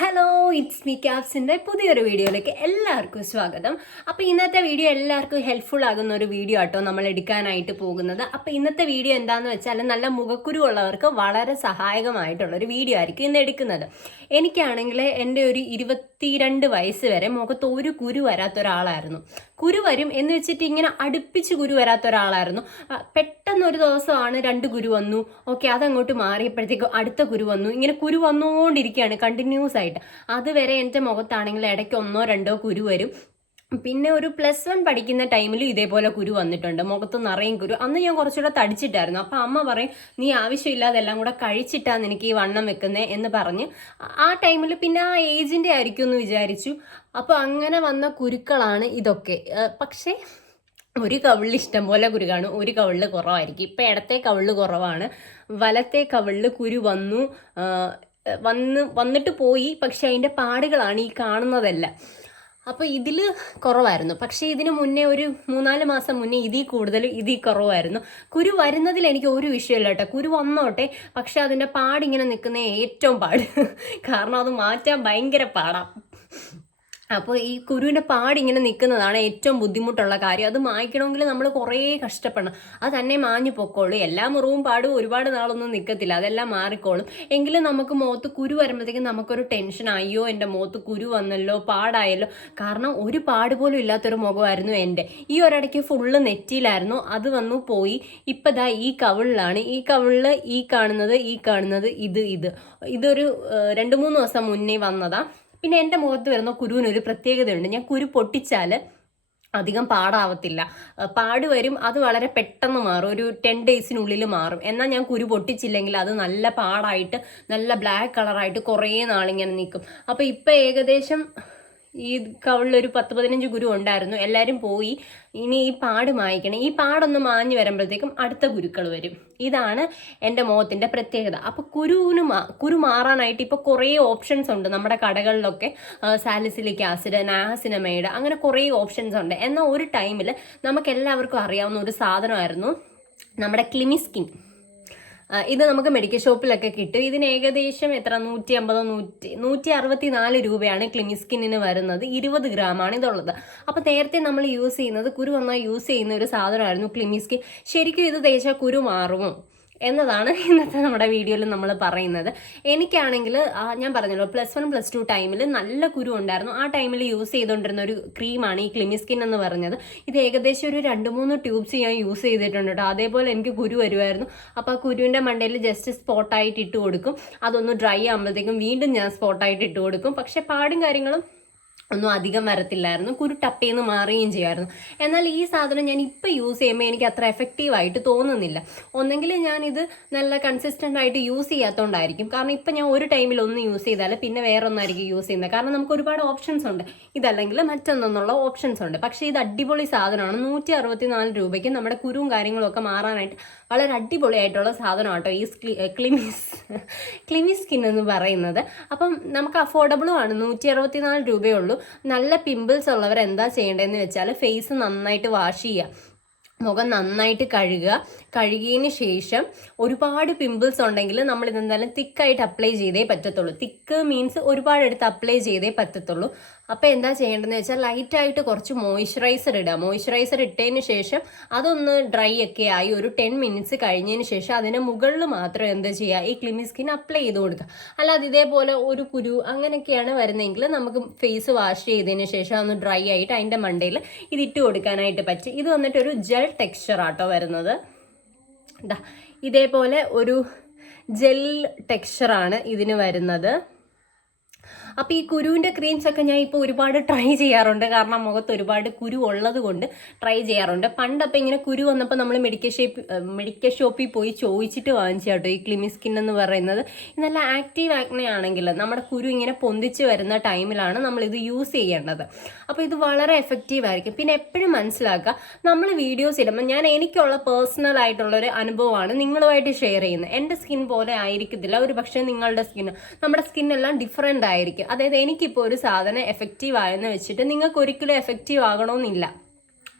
Hello, it's me ക്യാപ്സിൻ്റെ പുതിയൊരു വീഡിയോയിലേക്ക് എല്ലാവർക്കും സ്വാഗതം. അപ്പോൾ ഇന്നത്തെ വീഡിയോ എല്ലാവർക്കും ഹെൽപ്ഫുൾ ആകുന്ന ഒരു വീഡിയോ ആട്ടോ നമ്മൾ എടുക്കാനായിട്ട് പോകുന്നത്. അപ്പോൾ ഇന്നത്തെ വീഡിയോ എന്താണെന്ന് വെച്ചാൽ നല്ല മുഖക്കുരു ഉള്ളവർക്ക് വളരെ സഹായകമായിട്ടുള്ളൊരു വീഡിയോ ആയിരിക്കും ഇന്ന് എടുക്കുന്നത്. എനിക്കാണെങ്കിൽ എൻ്റെ ഒരു 22 വയസ്സ് വരെ മുഖത്ത് ഒരു കുരു വരാത്ത ഒരാളായിരുന്നു. കുരു വരും എന്ന് വെച്ചിട്ട് ഇങ്ങനെ അടുപ്പിച്ച് കുരു വരാത്ത ഒരാളായിരുന്നു. പെട്ടെന്ന് ഒരു ദിവസമാണ് 2 കുരു വന്നു, ഓക്കെ, അതങ്ങോട്ട് മാറിയപ്പോഴത്തേക്കും അടുത്ത കുരു വന്നു. ഇങ്ങനെ കുരു വന്നുകൊണ്ടിരിക്കുകയാണ് കണ്ടിന്യൂസ് ആയിട്ട്. അതുവരെ എൻ്റെ മുഖത്താണെങ്കിൽ ഇടയ്ക്ക് 1-2 കുരു വരും. പിന്നെ ഒരു +1 പഠിക്കുന്ന ടൈമിൽ ഇതേപോലെ കുരു വന്നിട്ടുണ്ട്, മുഖത്ത് നിറയും കുരു. അന്ന് ഞാൻ കുറച്ചുകൂടെ തടിച്ചിട്ടായിരുന്നു. അപ്പം അമ്മ പറയും, നീ ആവശ്യമില്ലാതെ എല്ലാം കൂടെ കഴിച്ചിട്ടാണ് നിനക്ക് ഈ വണ്ണം വെക്കുന്നത് എന്ന് പറഞ്ഞ് ആ ടൈമിൽ പിന്നെ ആ ഏജിൻ്റെ ആയിരിക്കും എന്ന് വിചാരിച്ചു. അപ്പോൾ അങ്ങനെ വന്ന കുരുക്കളാണ് ഇതൊക്കെ. പക്ഷേ ഒരു കവിളിൽ ഇഷ്ടം പോലെ കുരു കാണും, ഒരു കവിളിൽ കുറവായിരിക്കും. ഇപ്പം ഇടത്തെ കവിളിൽ കുറവാണ്, വലത്തെ കവിളിൽ കുരു വന്നിട്ട് പോയി. പക്ഷെ അതിൻ്റെ പാടുകളാണ് ഈ കാണുന്നതല്ല. അപ്പോൾ ഇതിൽ കുറവായിരുന്നു. പക്ഷേ ഇതിന് മുന്നേ ഒരു 3-4 മാസം മുന്നേ ഇതിൽ കൂടുതൽ ഇതിൽ കുറവായിരുന്നു. കുരു വരുന്നതിൽ എനിക്ക് ഒരു വിഷയമില്ല കേട്ടോ, കുരു വന്നോട്ടെ. പക്ഷെ അതിൻ്റെ പാടിങ്ങനെ നിൽക്കുന്ന ഏറ്റവും പാട്, കാരണം അത് മാറ്റാൻ ഭയങ്കര പാടാണ്. അപ്പോൾ ഈ കുരുവിൻ്റെ പാടിങ്ങനെ നിൽക്കുന്നതാണ് ഏറ്റവും ബുദ്ധിമുട്ടുള്ള കാര്യം. അത് മായ്ക്കണമെങ്കിൽ നമ്മൾ കുറേ കഷ്ടപ്പെടണം. അത് തന്നെ മാഞ്ഞു പൊക്കോളൂ. എല്ലാ മുറിവും പാടും ഒരുപാട് നാളൊന്നും നിൽക്കത്തില്ല, അതെല്ലാം മാറിക്കോളും. എങ്കിലും നമുക്ക് മുഖത്ത് കുരു വരുമ്പോഴത്തേക്കും നമുക്കൊരു ടെൻഷൻ, അയ്യോ എൻ്റെ മുഖത്ത് കുരു വന്നല്ലോ, പാടായല്ലോ. കാരണം ഒരു പാട് പോലും ഇല്ലാത്തൊരു മുഖമായിരുന്നു എൻ്റെ. ഈ ഒരിടയ്ക്ക് ഫുള്ള് നെറ്റിയിലായിരുന്നു, അത് വന്നു പോയി. ഇപ്പം ദാ ഈ കവിളിലാണ്. ഈ കവിളിൽ ഈ കാണുന്നത് ഇതൊരു 2-3 ദിവസം മുന്നേ വന്നതാണ്. പിന്നെ എൻ്റെ മുഖത്ത് വരുന്ന കുരുവിനൊരു പ്രത്യേകതയുണ്ട്. ഞാൻ കുരു പൊട്ടിച്ചാൽ അധികം പാടാവത്തില്ല. പാട് വരും, അത് വളരെ പെട്ടെന്ന് മാറും, ഒരു 10 ഡേയ്സിനുള്ളിൽ മാറും. എന്നാൽ ഞാൻ കുരു പൊട്ടിച്ചില്ലെങ്കിൽ അത് നല്ല പാടായിട്ട് നല്ല ബ്ലാക്ക് കളറായിട്ട് കുറേ നാളിങ്ങനെ നിൽക്കും. അപ്പോൾ ഇപ്പം ഏകദേശം ഈ കവിളിലൊരു 10-15 കുരു ഉണ്ടായിരുന്നു, എല്ലാവരും പോയി. ഇനി ഈ പാട് മായ്ക്കണം. ഈ പാടൊന്ന് മാഞ്ഞു വരുമ്പോഴത്തേക്കും അടുത്ത കുരുക്കൾ വരും. ഇതാണ് എൻ്റെ മുഖത്തിൻ്റെ പ്രത്യേകത. അപ്പോൾ കുരു മാറാനായിട്ട് ഇപ്പോൾ കുറേ ഓപ്ഷൻസ് ഉണ്ട് നമ്മുടെ കടകളിലൊക്കെ. സാലിസിലിക് ആസിഡ്, നയാസിനമൈഡ്, അങ്ങനെ കുറേ ഓപ്ഷൻസ് ഉണ്ട്. എന്നാൽ ഒരു ടൈമിൽ നമുക്ക് എല്ലാവർക്കും അറിയാവുന്ന ഒരു സാധനമായിരുന്നു നമ്മുടെ ക്ലിമിസ്കിൻ. ഇത് നമുക്ക് മെഡിക്കൽ ഷോപ്പിലൊക്കെ കിട്ടും. ഇതിന് ഏകദേശം 164 രൂപയാണ് ക്ലിമിസ്കിന്നിന് വരുന്നത്. 20 ഗ്രാമാണ് ഇതുള്ളത്. അപ്പോൾ നേരത്തെ നമ്മൾ യൂസ് ചെയ്യുന്നത്, കുരു വന്നാൽ യൂസ് ചെയ്യുന്ന ഒരു സാധനമായിരുന്നു ക്ലിമിസ്കിൻ. ശരിക്കും ഇത് തേച്ചാൽ കുരു മാറുമോ എന്നതാണ് ഇന്നത്തെ നമ്മുടെ വീഡിയോയിൽ നമ്മൾ പറയുന്നത്. എനിക്കാണെങ്കിൽ ഞാൻ പറഞ്ഞല്ലോ, +1 +2 ടൈമിൽ നല്ല കുരു ഉണ്ടായിരുന്നു. ആ ടൈമിൽ യൂസ് ചെയ്തുകൊണ്ടിരുന്ന ഒരു ക്രീമാണ് ഈ ക്ലിമിസ്കിൻ എന്ന് പറഞ്ഞത്. ഇത് ഏകദേശം ഒരു 2-3 ട്യൂബ്സ് ഞാൻ യൂസ് ചെയ്തിട്ടുണ്ട് കേട്ടോ. അതേപോലെ എനിക്ക് കുരു വരുമായിരുന്നു. അപ്പോൾ ആ കുരുവിൻ്റെ മണ്ടയിൽ ജസ്റ്റ് സ്പോട്ടായിട്ട് ഇട്ട് കൊടുക്കും. അതൊന്ന് ഡ്രൈ ആകുമ്പോഴത്തേക്കും വീണ്ടും ഞാൻ സ്പോട്ടായിട്ട് ഇട്ട് കൊടുക്കും. പക്ഷേ പാടും കാര്യങ്ങളും ഒന്നും അധികം വരത്തില്ലായിരുന്നു, കുരു ടപ്പേന്ന് മാറുകയും ചെയ്യുമായിരുന്നു. എന്നാൽ ഈ സാധനം ഞാൻ ഇപ്പോൾ യൂസ് ചെയ്യുമ്പോൾ എനിക്ക് അത്ര എഫക്റ്റീവായിട്ട് തോന്നുന്നില്ല. ഒന്നെങ്കിൽ ഞാനിത് നല്ല കൺസിസ്റ്റൻ്റ് ആയിട്ട് യൂസ് ചെയ്യാത്തതുകൊണ്ടായിരിക്കും. കാരണം ഇപ്പം ഞാൻ ഒരു ടൈമിൽ ഒന്ന് യൂസ് ചെയ്താൽ പിന്നെ വേറെ ഒന്നായിരിക്കും യൂസ് ചെയ്യുന്നത്. കാരണം നമുക്ക് ഒരുപാട് ഓപ്ഷൻസ് ഉണ്ട്, ഇതല്ലെങ്കിൽ മറ്റൊന്നുള്ള ഓപ്ഷൻസ് ഉണ്ട്. പക്ഷേ ഇത് അടിപൊളി സാധനമാണ്. 164 രൂപയ്ക്ക് നമ്മുടെ കുരുവും കാര്യങ്ങളും ഒക്കെ മാറാനായിട്ട് വളരെ അടിപൊളിയായിട്ടുള്ള സാധനമാണ് കേട്ടോ ഈ ക്ലിമിസ്കിൻ എന്ന് പറയുന്നത്. അപ്പം നമുക്ക് അഫോർഡബിളും ആണ്, 164 രൂപയുള്ളൂ. നല്ല പിമ്പിൾസ് ഉള്ളവർ എന്താ ചെയ്യേണ്ടതെന്ന് വെച്ചാൽ ഫേസ് നന്നായിട്ട് വാഷ് ചെയ്യുക, മുഖം നന്നായിട്ട് കഴുകിയതിന് ശേഷം ഒരുപാട് പിമ്പിൾസ് ഉണ്ടെങ്കിൽ നമ്മൾ ഇതെന്തായാലും തിക്കായിട്ട് അപ്ലൈ ചെയ്തേ പറ്റത്തുള്ളൂ. തിക്ക് മീൻസ് ഒരുപാട് എടുത്ത് അപ്ലൈ ചെയ്തേ പറ്റത്തുള്ളൂ. അപ്പോൾ എന്താ ചെയ്യേണ്ടതെന്ന് വെച്ചാൽ ലൈറ്റായിട്ട് കുറച്ച് മോയ്സ്ചറൈസർ ഇടുക. മോയ്സ്ചറൈസർ ഇട്ടതിന് ശേഷം അതൊന്ന് ഡ്രൈ ഒക്കെ ആയി ഒരു 10 മിനിറ്റ്സ് കഴിഞ്ഞതിന് ശേഷം അതിന് മുകളിൽ മാത്രം എന്താ ചെയ്യുക, ഈ ക്ലിമിസ്കിൻ അപ്ലൈ ചെയ്ത് കൊടുക്കുക. അല്ലാതെ ഇതേപോലെ ഒരു കുരു അങ്ങനെയൊക്കെയാണ് വരുന്നതെങ്കിൽ നമുക്ക് ഫേസ് വാഷ് ചെയ്തതിന് ശേഷം ഒന്ന് ഡ്രൈ ആയിട്ട് അതിൻ്റെ മണ്ടയിൽ ഇതിട്ട് കൊടുക്കാനായിട്ട് പറ്റും. ഇത് വന്നിട്ടൊരു ജെൽ ടെക്സ്ചർ ആട്ടോ വരുന്നത്. ഇതേപോലെ ഒരു ജെൽ ടെക്സ്ചറാണ് ഇതിന് വരുന്നത്. അപ്പോൾ ഈ കുരുവിൻ്റെ ക്രീംസ് ഒക്കെ ഞാൻ ഇപ്പോൾ ഒരുപാട് ട്രൈ ചെയ്യാറുണ്ട്. കാരണം മുഖത്ത് ഒരുപാട് കുരു ഉള്ളത് കൊണ്ട് ട്രൈ ചെയ്യാറുണ്ട്. പണ്ടപ്പോൾ ഇങ്ങനെ കുരു വന്നപ്പോൾ നമ്മൾ മെഡിക്കൽ ഷോപ്പിൽ പോയി ചോദിച്ചിട്ട് വാങ്ങിച്ചു കേട്ടോ ഈ ക്ലിമിസ്കിൻ എന്ന് പറയുന്നത്. നല്ല ആക്റ്റീവ് ആക്നെ ആണെങ്കിൽ നമ്മുടെ കുരു ഇങ്ങനെ പൊന്തിച്ച് വരുന്ന ടൈമിലാണ് നമ്മളിത് യൂസ് ചെയ്യേണ്ടത്. അപ്പോൾ ഇത് വളരെ എഫക്റ്റീവ് ആയിരിക്കും. പിന്നെ എപ്പോഴും മനസ്സിലാക്കുക, നമ്മൾ വീഡിയോസ് ഇടുമ്പോൾ ഞാൻ എനിക്കുള്ള പേഴ്സണൽ ആയിട്ടുള്ളൊരു അനുഭവമാണ് നിങ്ങളുമായിട്ട് ഷെയർ ചെയ്യുന്നത്. എൻ്റെ സ്കിൻ പോലെ ആയിരിക്കത്തില്ല ഒരു പക്ഷേ നിങ്ങളുടെ സ്കിൻ, നമ്മുടെ സ്കിന്നെല്ലാം ഡിഫറെൻ്റ് ആയിരിക്കും. അതായത് എനിക്കിപ്പോൾ ഒരു സാധനം എഫക്റ്റീവ് ആയെന്ന് വെച്ചിട്ട് നിങ്ങൾക്ക് ഒരിക്കലും എഫക്റ്റീവ് ആകണമെന്നില്ല.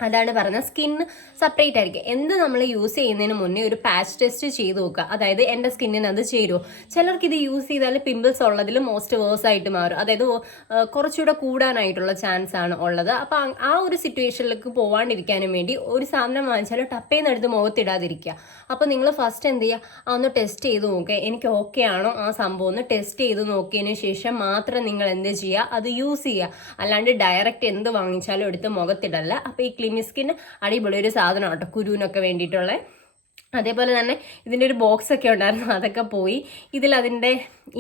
അതാണ് പറഞ്ഞത്, സ്കിൻ സെപ്പറേറ്റ് ആയിരിക്കും. എന്ത് നമ്മൾ യൂസ് ചെയ്യുന്നതിന് മുന്നേ ഒരു പാച്ച് ടെസ്റ്റ് ചെയ്ത് നോക്കുക. അതായത് എൻ്റെ സ്കിന്നിന് അത് ചേരുമോ. ചിലർക്ക് ഇത് യൂസ് ചെയ്താൽ പിമ്പിൾസ് ഉള്ളതിൽ മോസ്റ്റ് വേഴ്സ് ആയിട്ട് മാറും. അതായത് കുറച്ചുകൂടെ കൂടാനായിട്ടുള്ള ചാൻസ് ആണ് ഉള്ളത്. അപ്പം ആ ഒരു സിറ്റുവേഷനിലേക്ക് പോവാണ്ടിരിക്കാനും വേണ്ടി ഒരു സാധനം വാങ്ങിച്ചാൽ ടപ്പേന്ന് എടുത്ത് മുഖത്തിടാതിരിക്കുക. അപ്പോൾ നിങ്ങൾ ഫസ്റ്റ് എന്ത് ചെയ്യുക, ഒന്ന് ടെസ്റ്റ് ചെയ്ത് നോക്കുക. എനിക്ക് ഓക്കെ ആണോ ആ സംഭവം ഒന്ന് ടെസ്റ്റ് ചെയ്ത് നോക്കിയതിന് ശേഷം മാത്രം നിങ്ങൾ എന്ത് ചെയ്യുക, അത് യൂസ് ചെയ്യുക. അല്ലാണ്ട് ഡയറക്റ്റ് എന്ത് വാങ്ങിച്ചാലും എടുത്ത് മുഖത്തിടല്ല. അപ്പോൾ ഈ ക്ലിമിസ്കിൻ അടിപൊളി ഒരു സാധനം കേട്ടോ കുരുവിനൊക്കെ വേണ്ടിയിട്ടുള്ള. അതേപോലെ തന്നെ ഇതിൻ്റെ ഒരു ബോക്സ് ഒക്കെ ഉണ്ടായിരുന്നു, അതൊക്കെ പോയി. ഇതിൽ അതിൻ്റെ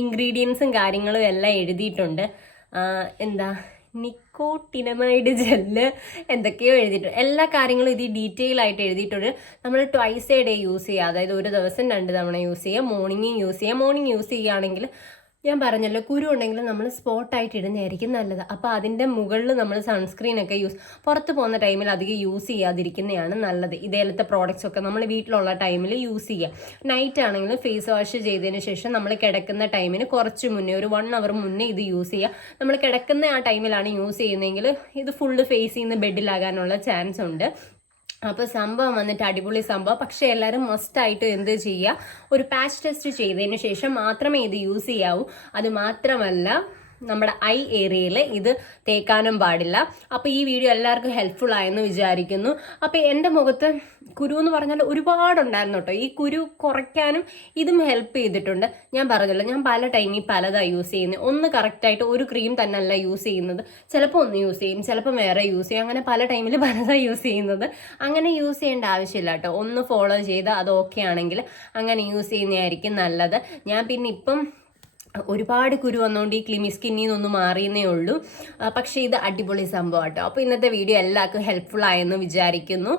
ഇൻഗ്രീഡിയൻസും കാര്യങ്ങളും എല്ലാം എഴുതിയിട്ടുണ്ട്. എന്താ നിക്കോട്ടിനമൈഡ് ജെല്ല് എന്തൊക്കെയോ എഴുതിയിട്ടുണ്ട്. എല്ലാ കാര്യങ്ങളും ഇത് ഡീറ്റെയിൽ ആയിട്ട് എഴുതിയിട്ടുണ്ട്. നമ്മൾ ട്വൈസ് എ ഡേ യൂസ് ചെയ്യുക, അതായത് ഒരു ദിവസം 2 തവണ യൂസ് ചെയ്യുക. മോർണിംഗ് യൂസ് ചെയ്യുക. മോർണിംഗ് യൂസ് ചെയ്യുകയാണെങ്കിൽ ഞാൻ പറഞ്ഞല്ലോ, കുരു ഉണ്ടെങ്കിൽ നമ്മൾ സ്പോട്ടായിട്ട് ഇടുന്നതായിരിക്കും നല്ലത്. അപ്പോൾ അതിൻ്റെ മുകളിൽ നമ്മൾ സൺസ്ക്രീനൊക്കെ പുറത്ത് പോകുന്ന ടൈമിൽ അധികം യൂസ് ചെയ്യാതിരിക്കുന്നതാണ് നല്ലത്. ഇതേലത്തെ പ്രോഡക്റ്റ്സ് ഒക്കെ നമ്മൾ വീട്ടിലുള്ള ടൈമിൽ യൂസ് ചെയ്യുക. നൈറ്റ് ആണെങ്കിൽ ഫേസ് വാഷ് ചെയ്തതിന് ശേഷം നമ്മൾ കിടക്കുന്ന ടൈമിന് കുറച്ച് മുന്നേ, ഒരു 1 hour മുന്നേ ഇത് യൂസ് ചെയ്യുക. നമ്മൾ കിടക്കുന്ന ആ ടൈമിലാണ് യൂസ് ചെയ്യുന്നതെങ്കിൽ ഇത് ഫുള്ള് ഫേസിൽ നിന്ന് ബെഡിലാകാനുള്ള ചാൻസ് ഉണ്ട്. അപ്പോൾ സംഭവം വന്നിട്ട് അടിപൊളി സംഭവം. പക്ഷേ എല്ലാവരും മസ്റ്റായിട്ട് എന്ത് ചെയ്യുക, ഒരു പാച്ച് ടെസ്റ്റ് ചെയ്തതിന് ശേഷം മാത്രമേ ഇത് യൂസ് ചെയ്യാവൂ. അത് മാത്രമല്ല നമ്മുടെ ഐ ഏരിയയിൽ ഇത് തേക്കാനും പാടില്ല. അപ്പോൾ ഈ വീഡിയോ എല്ലാവർക്കും ഹെൽപ്ഫുൾ ആയെന്ന് വിചാരിക്കുന്നു. അപ്പോൾ എൻ്റെ മുഖത്ത് കുരു എന്ന് പറഞ്ഞാൽ ഒരുപാടുണ്ടായിരുന്നു കേട്ടോ. ഈ കുരു കുറയ്ക്കാനും ഇതും ഹെൽപ്പ് ചെയ്തിട്ടുണ്ട്. ഞാൻ പറഞ്ഞല്ലോ, ഞാൻ പല ടൈമിൽ പലതാണ് യൂസ് ചെയ്യുന്നത്. ഒന്ന് കറക്റ്റായിട്ട് ഒരു ക്രീം തന്നെ അല്ല യൂസ് ചെയ്യുന്നത്. ചിലപ്പോൾ ഒന്ന് യൂസ് ചെയ്യും, ചിലപ്പോൾ വേറെ യൂസ് ചെയ്യും. അങ്ങനെ പല ടൈമിൽ പലതാണ് യൂസ് ചെയ്യുന്നത്. അങ്ങനെ യൂസ് ചെയ്യേണ്ട ആവശ്യമില്ല കേട്ടോ. ഒന്ന് ഫോളോ ചെയ്ത് അത് ഓക്കെ ആണെങ്കിൽ അങ്ങനെ യൂസ് ചെയ്യുന്നതായിരിക്കും നല്ലത്. ഞാൻ പിന്നെ ഇപ്പം ഒരുപാട് കുരു വന്നുകൊണ്ട് ഈ ക്ലിമിസ്കിന്നിൽ നിന്നൊന്നും മാറിയെന്നേ ഉള്ളൂ. പക്ഷേ ഇത് അടിപൊളി സംഭവം കേട്ടോ. അപ്പോൾ ഇന്നത്തെ വീഡിയോ എല്ലാവർക്കും ഹെൽപ്ഫുൾ ആയെന്ന് വിചാരിക്കുന്നു.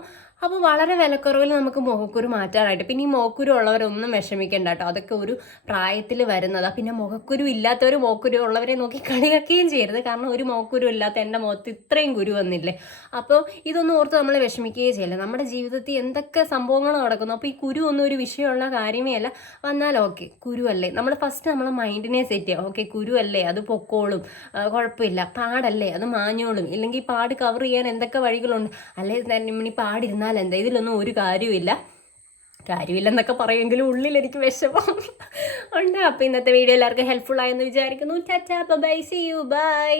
അപ്പോൾ വളരെ വിലക്കുറവിൽ നമുക്ക് മുഖക്കുരു മാറ്റാനായിട്ട്. പിന്നെ ഈ മുഖക്കുരു ഉള്ളവരൊന്നും വിഷമിക്കേണ്ട കേട്ടോ, അതൊക്കെ ഒരു പ്രായത്തിൽ വരുന്നതാണ്. പിന്നെ മുഖക്കുരു ഇല്ലാത്തവർ മുഖക്കുരു ഉള്ളവരെ നോക്കി കളിയാക്കുകയും ചെയ്യരുത്. കാരണം ഒരു മുഖക്കുരു ഇല്ലാത്ത എൻ്റെ മുഖത്ത് ഇത്രയും കുരു വന്നില്ലേ. അപ്പോൾ ഇതൊന്നും ഓർത്ത് നമ്മൾ വിഷമിക്കുകയേ ചെയ്യില്ല. നമ്മുടെ ജീവിതത്തിൽ എന്തൊക്കെ സംഭവങ്ങൾ നടക്കുന്നു. അപ്പോൾ ഈ കുരു ഒന്നും ഒരു വിഷയമുള്ള കാര്യമേ അല്ല. വന്നാൽ ഓക്കെ, കുരുവല്ലേ, നമ്മൾ ഫസ്റ്റ് നമ്മളെ മൈൻഡിനെ സെറ്റ് ചെയ്യുക. ഓക്കെ, കുരുവല്ലേ, അത് പൊക്കോളും, കുഴപ്പമില്ല. പാടല്ലേ, അത് മാഞ്ഞോളും. ഇല്ലെങ്കിൽ പാട് കവർ ചെയ്യാൻ എന്തൊക്കെ വഴികളുണ്ട്. അല്ലേ തന്നെ പാടിരുന്നാൽ എന്താ, ഇതിലൊന്നും ഒരു കാര്യമില്ലെന്നൊക്കെ പറയുമെങ്കിലും ഉള്ളിൽ എനിക്ക് വിഷമം ഉണ്ട്. അപ്പോൾ ഇന്നത്തെ വീഡിയോ എല്ലാവർക്കും ഹെൽപ്ഫുൾ ആയെന്ന് വിചാരിക്കുന്നു. Tata, bye, see you, by.